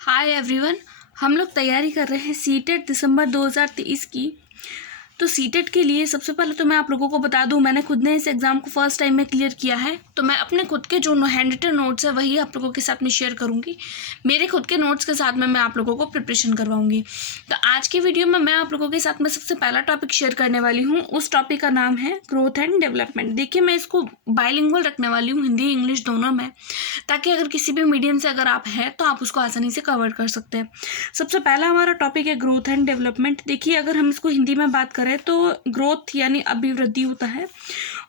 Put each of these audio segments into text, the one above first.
Hi everyone. हम लोग तैयारी कर रहे हैं सीटेट दिसंबर 2023 की। तो सीटेट के लिए सबसे पहले तो मैं आप लोगों को बता दूं, मैंने खुद ने इस एग्ज़ाम को फर्स्ट टाइम में क्लियर किया है, तो मैं अपने खुद के जो हैंड रिटन नोट्स है वही आप लोगों के साथ में शेयर करूंगी। मेरे खुद के नोट्स के साथ में मैं आप लोगों को प्रिपरेशन करवाऊंगी। तो आज की वीडियो में मैं आप लोगों के साथ में सबसे पहला टॉपिक शेयर करने वाली हूँ। उस टॉपिक का नाम है ग्रोथ एंड डेवलपमेंट। देखिए, मैं इसको बाइलिंगुअल रखने वाली हूँ, हिंदी इंग्लिश दोनों में, ताकि अगर किसी भी मीडियम से अगर आप हैं तो आप उसको आसानी से कवर कर सकते हैं। सबसे पहला हमारा टॉपिक है ग्रोथ एंड डेवलपमेंट। देखिए, अगर हम इसको हिंदी में बात करें तो ग्रोथ यानी अभिवृद्धि होता है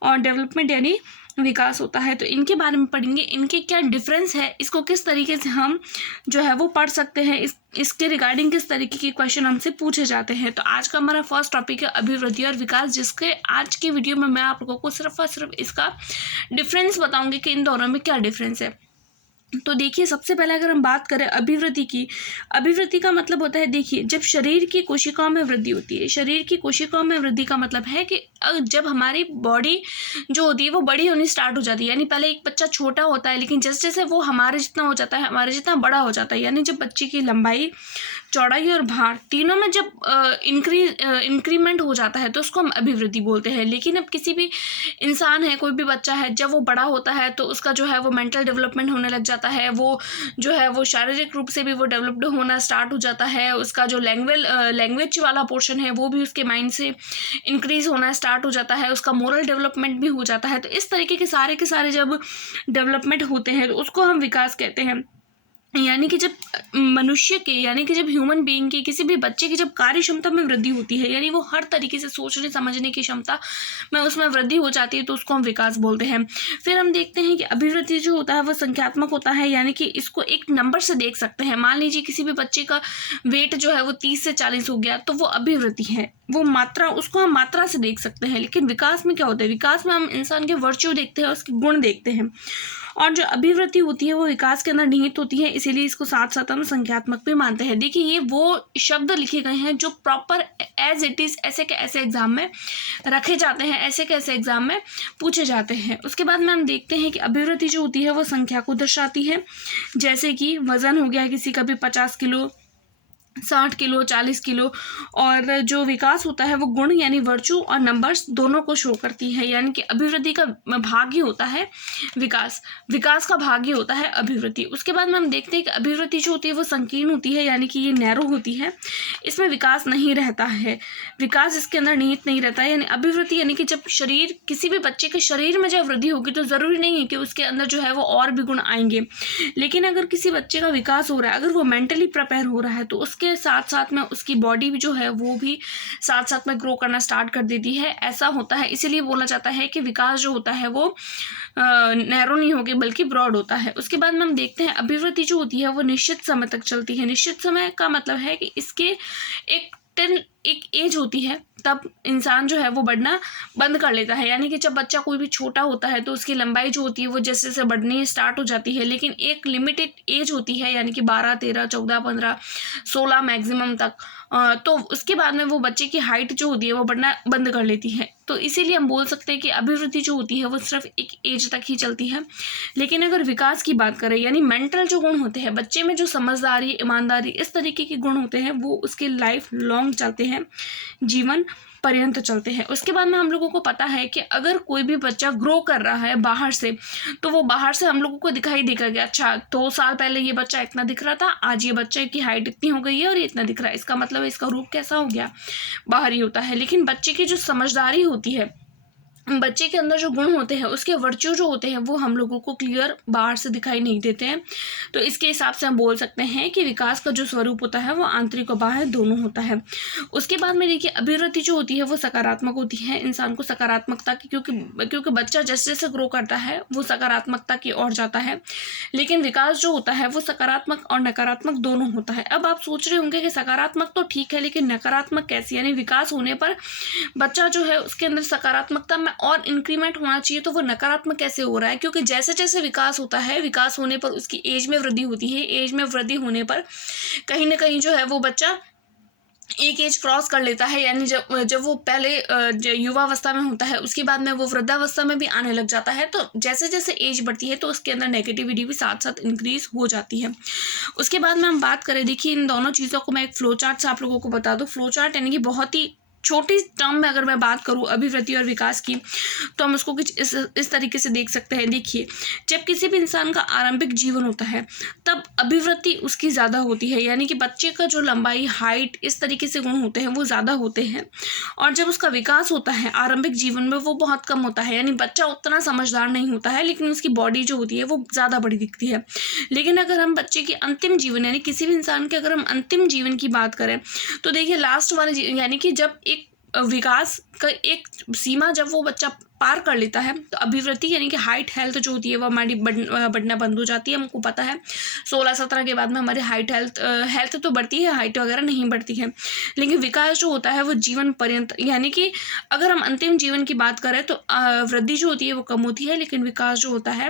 और डेवलपमेंट यानी विकास होता है। तो इनके बारे में पढ़ेंगे, इनके क्या डिफरेंस है, इसको किस तरीके से हम जो है वो पढ़ सकते हैं, इसके रिगार्डिंग किस तरीके के क्वेश्चन हमसे पूछे जाते हैं। तो आज का हमारा फर्स्ट टॉपिक है अभिवृद्धि और विकास, जिसके आज की वीडियो में मैं आप लोगों को सिर्फ और सिर्फ इसका डिफरेंस बताऊंगी कि इन दोनों में क्या डिफरेंस है। तो देखिए, सबसे पहले अगर हम बात करें अभिवृद्धि की, अभिवृद्धि का मतलब होता है, देखिए, जब शरीर की कोशिकाओं में वृद्धि होती है। शरीर की कोशिकाओं में वृद्धि का मतलब है कि जब हमारी बॉडी जो होती है वो बड़ी होनी स्टार्ट हो जाती है। यानी पहले एक बच्चा छोटा होता है, लेकिन जैसे जैसे वो हमारे जितना हो जाता है, हमारे जितना बड़ा हो जाता है, यानी जब बच्चे की लंबाई, चौड़ाई और भार तीनों में जब इंक्रीमेंट हो जाता है तो उसको हम अभिवृद्धि बोलते हैं। लेकिन अब किसी भी इंसान है, कोई भी बच्चा है, जब वो बड़ा होता है तो उसका जो है वो मेंटल डेवलपमेंट होने लग जाता है, वो जो है वो शारीरिक रूप से भी वो डेवलप्ड होना स्टार्ट हो जाता है। उसका जो लैंग्वेज वाला पोर्शन है वो भी उसके माइंड से इंक्रीज होना स्टार्ट हो जाता है, उसका मोरल डेवलपमेंट भी हो जाता है। तो इस तरीके के सारे जब डेवलपमेंट होते हैं तो उसको हम विकास कहते हैं। यानी कि जब मनुष्य के, यानी कि जब ह्यूमन बीइंग की, किसी भी बच्चे की जब कार्य क्षमता में वृद्धि होती है, यानी वो हर तरीके से सोचने समझने की क्षमता में उसमें वृद्धि हो जाती है, तो उसको हम विकास बोलते हैं। फिर हम देखते हैं कि अभिवृद्धि जो होता है वो संख्यात्मक होता है, यानी कि इसको एक नंबर से देख सकते हैं। मान लीजिए किसी भी बच्चे का वेट जो है वो 30 से 40 हो गया, तो वो अभिवृद्धि है, वो मात्रा, उसको हम मात्रा से देख सकते हैं। लेकिन विकास में क्या होता है, विकास में हम इंसान के वर्च्यू देखते हैं, उसके गुण देखते हैं। और जो अभिवृद्धि होती है वो विकास के अंदर निहित होती है, इसीलिए इसको साथ साथ हम संख्यात्मक भी मानते हैं। देखिए, ये वो शब्द लिखे गए हैं जो प्रॉपर एज इट इज ऐसे के ऐसे एग्जाम में रखे जाते हैं, ऐसे के ऐसे एग्जाम में पूछे जाते हैं। उसके बाद में हम देखते हैं कि अभिवृद्धि जो होती है वो संख्या को दर्शाती है। जैसे कि वजन हो गया किसी का भी 50 किलो, 60 किलो, 40 किलो। और जो विकास होता है वो गुण यानी वर्चू और नंबर्स दोनों को शो करती है। यानी कि अभिवृद्धि का भाग ही होता है विकास, विकास का भाग ही होता है अभिवृद्धि। उसके बाद में हम देखते हैं कि अभिवृद्धि जो होती है वो संकीर्ण होती है, यानी कि ये नैरो होती है, इसमें विकास नहीं रहता है, विकास इसके अंदर निहित नहीं रहता है। यानी अभिवृद्धि यानी कि जब शरीर, किसी भी बच्चे के शरीर में जब वृद्धि होगी तो ज़रूरी नहीं है कि उसके अंदर जो है वो और भी गुण आएंगे। लेकिन अगर किसी बच्चे का विकास हो रहा है, अगर वो मेंटली प्रिपेयर हो रहा है, तो उसके साथ साथ में उसकी बॉडी भी जो है वो भी साथ साथ में ग्रो करना स्टार्ट कर देती है। ऐसा होता है, इसीलिए बोला जाता है कि विकास जो होता है वो नैरो नहीं होगी बल्कि ब्रॉड होता है। उसके बाद में हम देखते हैं अभिवृद्धि जो होती है वो निश्चित समय तक चलती है। निश्चित समय का मतलब है कि इसके एक एज होती है, तब इंसान जो है वो बढ़ना बंद कर लेता है। यानी कि जब बच्चा कोई भी छोटा होता है तो उसकी लंबाई जो होती है वो जैसे जैसे बढ़नी स्टार्ट हो जाती है, लेकिन एक लिमिटेड एज होती है, यानी कि 12, 13, 14, 15, 16 मैक्सिमम तक। तो उसके बाद में वो बच्चे की हाइट जो होती है वो बढ़ना बंद कर लेती है। तो इसीलिए हम बोल सकते हैं कि अभिवृद्धि जो होती है वो सिर्फ एक एज तक ही चलती है। लेकिन अगर विकास की बात करें, यानी मेंटल जो गुण होते हैं बच्चे में, जो समझदारी, ईमानदारी, इस तरीके के गुण होते हैं, वो उसके लाइफ लॉन्ग चलते हैं, जीवन पर्यंत चलते हैं। उसके बाद में हम लोगों को पता है कि अगर कोई भी बच्चा ग्रो कर रहा है बाहर से, तो वो बाहर से हम लोगों को दिखाई देगा कि अच्छा 2 साल पहले ये बच्चा इतना दिख रहा था, आज ये बच्चे की हाइट इतनी हो गई है और ये इतना दिख रहा है, इसका मतलब इसका रूप कैसा हो गया, बाहरी होता है। लेकिन बच्चे की जो समझदारी होती है, बच्चे के अंदर जो गुण होते हैं, उसके वर्च्यू जो होते हैं, वो हम लोगों को क्लियर बाहर से दिखाई नहीं देते हैं। तो इसके हिसाब से हम बोल सकते हैं कि विकास का जो स्वरूप होता है वो आंतरिक और बाह्य दोनों होता है। उसके बाद में देखिए, अभिवृद्धि जो होती है वो सकारात्मक होती है, इंसान को सकारात्मकता की, क्योंकि बच्चा जैसे जैसे ग्रो करता है वो सकारात्मकता की ओर जाता है। लेकिन विकास जो होता है वो सकारात्मक और नकारात्मक दोनों होता है। अब आप सोच रहे होंगे कि सकारात्मक तो ठीक है, लेकिन नकारात्मक कैसे, यानी विकास होने पर बच्चा जो है उसके अंदर सकारात्मकता में और इंक्रीमेंट होना चाहिए, तो वो नकारात्मक कैसे हो रहा है, क्योंकि जैसे जैसे विकास होता है, विकास होने पर उसकी एज में वृद्धि होती है, एज में वृद्धि होने पर कहीं ना कहीं जो है वो बच्चा एक एज क्रॉस कर लेता है, यानी जब वो पहले युवावस्था में होता है, उसके बाद में वो वृद्धावस्था में भी आने लग जाता है, तो जैसे जैसे एज बढ़ती है तो उसके अंदर नेगेटिविटी भी साथ साथ इंक्रीज हो जाती है। उसके बाद में हम बात करें, देखिए इन दोनों चीज़ों को मैं एक फ्लो चार्ट से आप लोगों को बता दूँ। फ्लो चार्ट यानी कि बहुत ही छोटी टर्म में अगर मैं बात करूँ अभिवृद्धि और विकास की, तो हम उसको कुछ इस तरीके से देख सकते हैं। देखिए, जब किसी भी इंसान का आरंभिक जीवन होता है तब अभिवृद्धि उसकी ज़्यादा होती है, यानी कि बच्चे का जो लंबाई, हाइट, इस तरीके से गुण होते हैं वो ज़्यादा होते हैं। और जब उसका विकास होता है आरंभिक जीवन में वो बहुत कम होता है, यानी बच्चा उतना समझदार नहीं होता है, लेकिन उसकी बॉडी जो होती है वो ज़्यादा बड़ी दिखती है। लेकिन अगर हम बच्चे के अंतिम जीवन, यानी किसी भी इंसान के अगर हम अंतिम जीवन की बात करें, तो देखिए लास्ट वाले यानी कि जब एक विकास का एक सीमा जब वो बच्चा पार कर लेता है, तो अभिवृद्धि यानी कि हाइट, हेल्थ जो होती है वो हमारी बढ़ना बंद हो जाती है। हमको पता है 16-17 के बाद में हमारी हाइट, हेल्थ तो बढ़ती है, हाइट वगैरह नहीं बढ़ती है। लेकिन विकास जो होता है वो जीवन पर्यंत, यानी कि अगर हम अंतिम जीवन की बात करें तो वृद्धि जो होती है वो कम होती है, लेकिन विकास जो होता है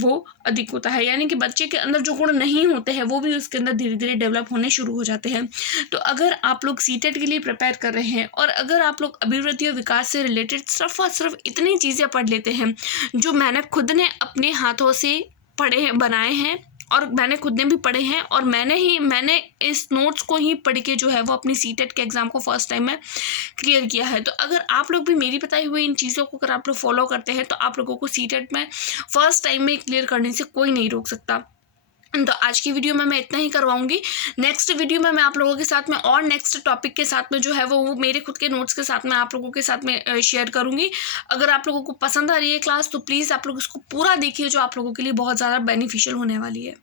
वो अधिक होता है। यानी कि बच्चे के अंदर जो गुण नहीं होते हैं वो भी उसके अंदर धीरे धीरे डेवलप होने शुरू हो जाते हैं। तो अगर आप लोग सीटेट के लिए प्रिपेयर कर रहे हैं और अगर आप लोग अभिवृद्धि और विकास से रिलेटेड सिर्फ और सिर्फ इतनी चीज़ें पढ़ लेते हैं जो मैंने खुद ने अपने हाथों से पढ़े बनाए हैं और मैंने खुद ने भी पढ़े हैं, और मैंने इस नोट्स को ही पढ़ के जो है वो अपनी सीटेट के एग्ज़ाम को फर्स्ट टाइम में क्लियर किया है। तो अगर आप लोग भी मेरी बताई हुई इन चीज़ों को अगर आप लोग फॉलो करते हैं तो आप लोगों को सीटेट में फर्स्ट टाइम में क्लियर करने से कोई नहीं रोक सकता। तो आज की वीडियो में मैं इतना ही करवाऊंगी। नेक्स्ट वीडियो में मैं आप लोगों के साथ में और नेक्स्ट टॉपिक के साथ में जो है वो मेरे खुद के नोट्स के साथ में आप लोगों के साथ में शेयर करूंगी। अगर आप लोगों को पसंद आ रही है क्लास तो प्लीज़ आप लोग इसको पूरा देखिए, जो आप लोगों के लिए बहुत ज़्यादा बेनिफिशियल होने वाली है।